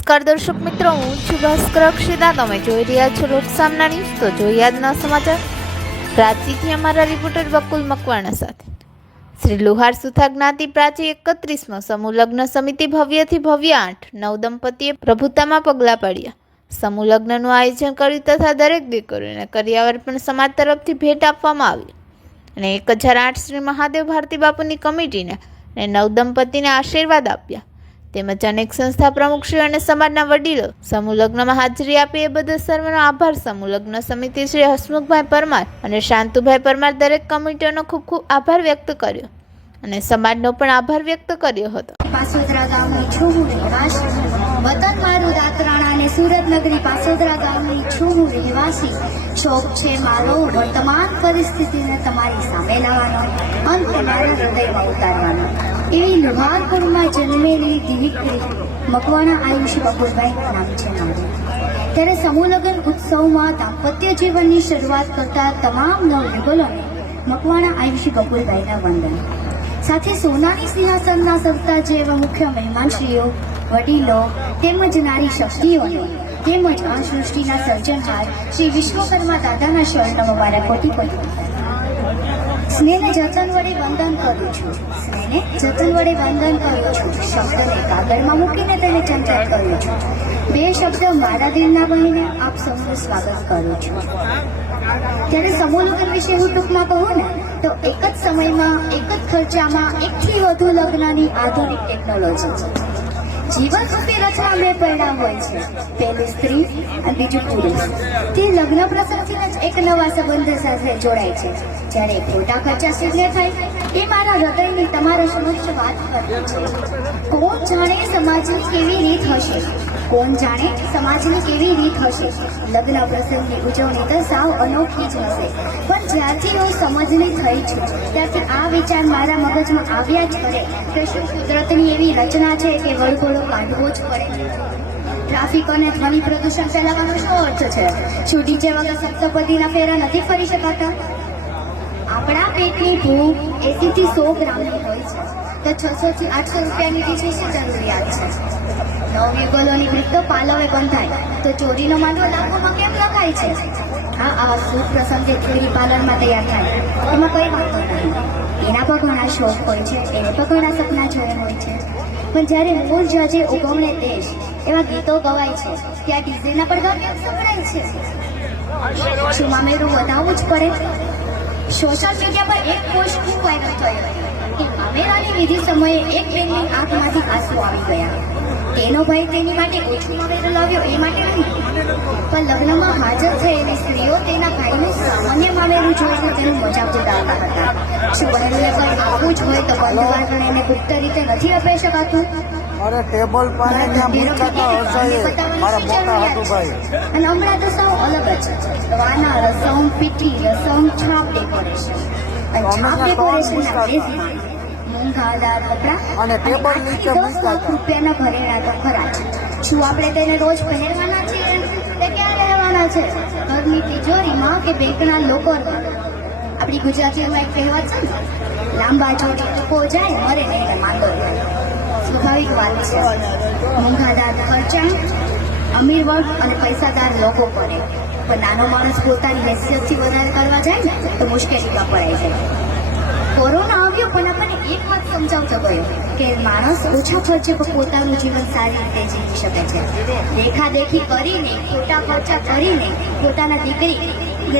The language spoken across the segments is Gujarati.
નમસ્કાર દર્શક મિત્રો, હું છું ભાસ્કર અક્ષિતા. તમે જોઈ રહ્યા છો લોકસામના ન્યૂઝ, તો જોઈએ આજના સમાચાર. પ્રાચીથી અમારા રિપોર્ટર બકુલ મકવાણા સાથે. શ્રી લુહાર સુથા જ્ઞાતિ પ્રાચી એકત્રીસમો સમૂહ લગ્ન સમિતિ ભવ્યથી ભવ્ય આઠ નવ દંપતીએ પ્રભુતામાં પગલાં પાડ્યા. સમૂહ લગ્નનું આયોજન કર્યું તથા દરેક દીકરીને કર્યાવર પણ સમાજ તરફથી ભેટ આપવામાં આવી. અને એક હજાર આઠ શ્રી મહાદેવ ભારતી બાપુની કમિટીને અને નવ દંપતીને આશીર્વાદ આપ્યા. તેમજ અનેક સંસ્થા પ્રમુખશ્રીઓ અને સમાજના વડીલો સમૂહ લગ્નમાં હાજરી આપી એ બદલ સર્વનો આભાર. સમૂહ લગ્ન સમિતિ શ્રી હસમુખભાઈ પરમાર અને શાંતુભાઈ પરમાર દરેક કમિટીઓનો ખૂબ ખૂબ આભાર વ્યક્ત કર્યો અને સમાજનો પણ આભાર વ્યક્ત કર્યો હતો. પાસોદરા ગામની છું હું રહેવાસી. વતન મારું દાતરાણા અને સુરત નગરી પાસોદરા ગામની છું હું રહેવાસી. શોખ છે મારો, વર્તમાન પરિસ્થિતિને તમારી સામે લાવવાનો, અંત તમારા હૃદયમાં ઉતારવાનો. એવી લુહારપુરમાં જન્મેલી દીકરી મકવાણા આયુષ બકુલભાઈ નામ છે ત્યારે સમૂહ ઉત્સવમાં દાંપત્ય જીવનની શરૂઆત કરતા તમામ નવયુગલોને મકવાણા આયુષ બકુલભાઈના વંદન. સાથે સોનાની સિંહાસનના સત્તા જેવા મુખ્ય મહેમાનશ્રીઓ, વડીલો તેમજ નારી શક્તિઓને તેમજ આ સૃષ્ટિના સર્જનહાર શ્રી વિશ્વકર્મા દાદાના શરણમાં મુબારકોથી પડી સ્નેહને જતન વડે વંદન કરું છું. સ્નેહને જતન વડે વંદન કરું છું. શબ્દને કાગળમાં મૂકીને તેને ચંચળ કરું છું. બે શબ્દ મારા દિલના બનીને આપ સૌનું સ્વાગત કરું છું. ત્યારે સમૂહ વિશે હું ટૂંકમાં કહું ને, તો એક જ સમયમાં, એક જ ખર્ચામાં એકથી વધુ લગ્નની આધુનિક ટેકનોલોજી જીવન રૂપી રચના બે પરિણામ હોય છે. પહેલું સ્ત્રી અને બીજું પુરુષ. તે લગ્ન પ્રસંગથી જ એક નવા સંબંધ સાથે જોડાય છે. જ્યારે ખોટા ખર્ચા સિદ્ધ થાય, એ મારા હૃદયની તમારા સમક્ષ વાત કરતી છે. કોણ જાણે સમાજની કેવી રીત હશે? કોણ જાણે સમાજની કેવી રીત હશે? લગ્ન પ્રસંગની ઉજવણી તો સાવ અનોખી જ હશે. પણ જ્યારથી હું સમજની થઈ છું, ત્યારથી આ વિચાર મારા મગજમાં આવ્યા જ કરે. કે શું કુદરતની એવી રચના છે કે વળગોળો કાઢવો જ પડે. ટ્રાફિક અને ધ્વનિ પ્રદૂષણ ફેલાવવાનો શું અર્થ છે? શું ડીજે વગર સપ્તપદીના ફેરા નથી ફરી શકાતા? આપણા પેટની ભૂખ એસીથી સો ગ્રામની હોય છે. તો છસો થી આઠસો રૂપિયાની શું જરૂરિયાત છે? નવયુગલોની રીત તો પાલવે બંધાય. તો ચોરીનો માંડવો લાખોમાં કેમ લખાય છે? હા, આ શુભ પ્રસંગે ચોરી પાર્લરમાં તૈયાર થાય. એમાં કોઈ વાંધો નહીં. એના પર ઘણા શોખ હોય છે, એને પણ ઘણા સપના જોયા હોય છે. પણ જ્યારે મૂળ જજે ઉગમણે દેશ, એવા ગીતો ગવાય છે ત્યાં ડીઝેના પડઘા કેમ સંભળાય છે. શું મામેરું વધાવવું જ પડે? સોશિયલ મીડિયા પર એક પોસ્ટ ખૂબ વાયરલ થયો મામેરાની વિધિ સમયે એક બેનની આંખમાંથી આંસુ આવી ગયા. તેનો ભાઈ તેની માટે ઓછું મામેરું લાવ્યો એ માટે નહીં. પણ લગ્નમાં હાજર થયેલી સ્ત્રીઓ તેના ભાઈનું સામાન્ય મામેરું જોઈને તેનું મજાક ઉડાવતા હતા. શું બહેનને કોઈ આપવું જ હોય તો બંધ વાળને એને ગુપ્ત રીતે નથી અપાઈ શકાતું. અરે ટેબલ પાસે ત્યાં મૂકાતા હશે મારા મોટા હાથુભાઈ અને હમણાં તો સૌ અલગ જ છે. વાના રસમ પીઠી રસમ છાપ ડેકોરેશન અને છાપ ડેકોરેશનના ડ્રેસમાં મોંઘાદાર કપડાં અને ટેબલ નીચે દસ લાખ રૂપિયાના ઘરેણા તો ખરા. છે શું આપણે તેને રોજ પહેરવાના છે તે ક્યાં રહેવાના છે? ઘરની તિજોરીમાં કે બેંકના લોકરમાં આપણી ગુજરાતીઓમાં એક કહેવત છે ને લાંબા જોડી ટૂંકો જાય મરે નહીં માંગો માંદો થાય સ્વાભાવિક વાત છે. મોંઘાદાર ખર્ચા અમીર વર્ગ અને પૈસાદાર લોકો કરે. પણ નાનો માણસ પોતાની હેસિયતથી વધારે કરવા જાય ને તો મુશ્કેલીમાં પડાય છે કોરોના આવ્યો પણ આપણને એક વાત સમજાવતો ગયો કે માણસ ઓછા ખર્ચે પણ પોતાનું જીવન સારી રીતે જીવી શકે છે. દેખાદેખી કરીને, ખોટા ખર્ચા કરીને, પોતાના દીકરી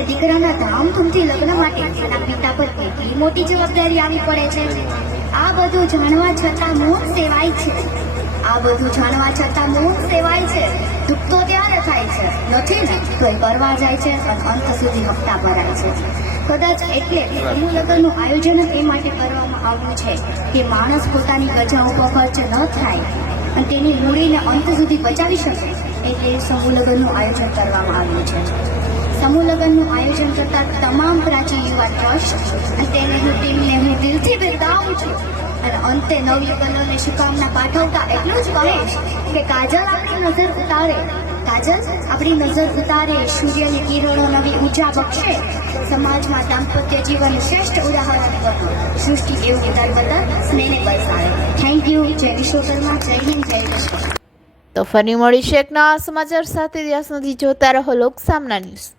દીકરાના ધામધૂમથી લગ્ન માટે તેના પિતા પર કેટલી મોટી જવાબદારી આવી પડે છે? આ બધું જાણવા છતાં મોત સેવાય છે. આ બધું જાણવા છતાં મોત સેવાય છે. દુઃખ તો ત્યારે થાય છે. નથી ને? તો એ કરવા જાય છે અને અંત સુધી હપ્તા ભરાય છે. કદાચ એટલે સમૂહ લગ્નનું આયોજન એ માટે કરવામાં આવ્યું છે કે માણસ પોતાની રજા ઉપર ખર્ચ ન થાય અને તેની મૂડીને અંત સુધી બચાવી શકે એટલે સમૂહ લગ્નનું આયોજન કરવામાં આવ્યું છે. સમૂહ લગ્નનું આયોજન કરતા તમામ પ્રાચીન યુવા ટ્રસ્ટ અને તેને હું ટીમને હું દિલથી બિરદાવું છું. અને અંતે નવયુગલોને શુભકામના પાઠવતા એટલું જ કહીશ કે કાજલ આપણી નજર ઉતારે કાજલ, આપણી નજર ઉતારે સૂર્યની કિરણો નવી ઊર્જા બક્ષે. સમાજમાં દાંપત્ય જીવન શ્રેષ્ઠ ઉદાહરણ સૃષ્ટિ એવું ઉદાર બદલ સ્નેહને બરસાડે થેન્ક યુ જય વિશ્વકર્મા જય હિન્દ, જય વિશ્વ તો ફરી મળીશું એક નવા સમાચાર સાથે. ત્યાં સુધી જોતા રહો. લોક સામના ન્યૂઝ.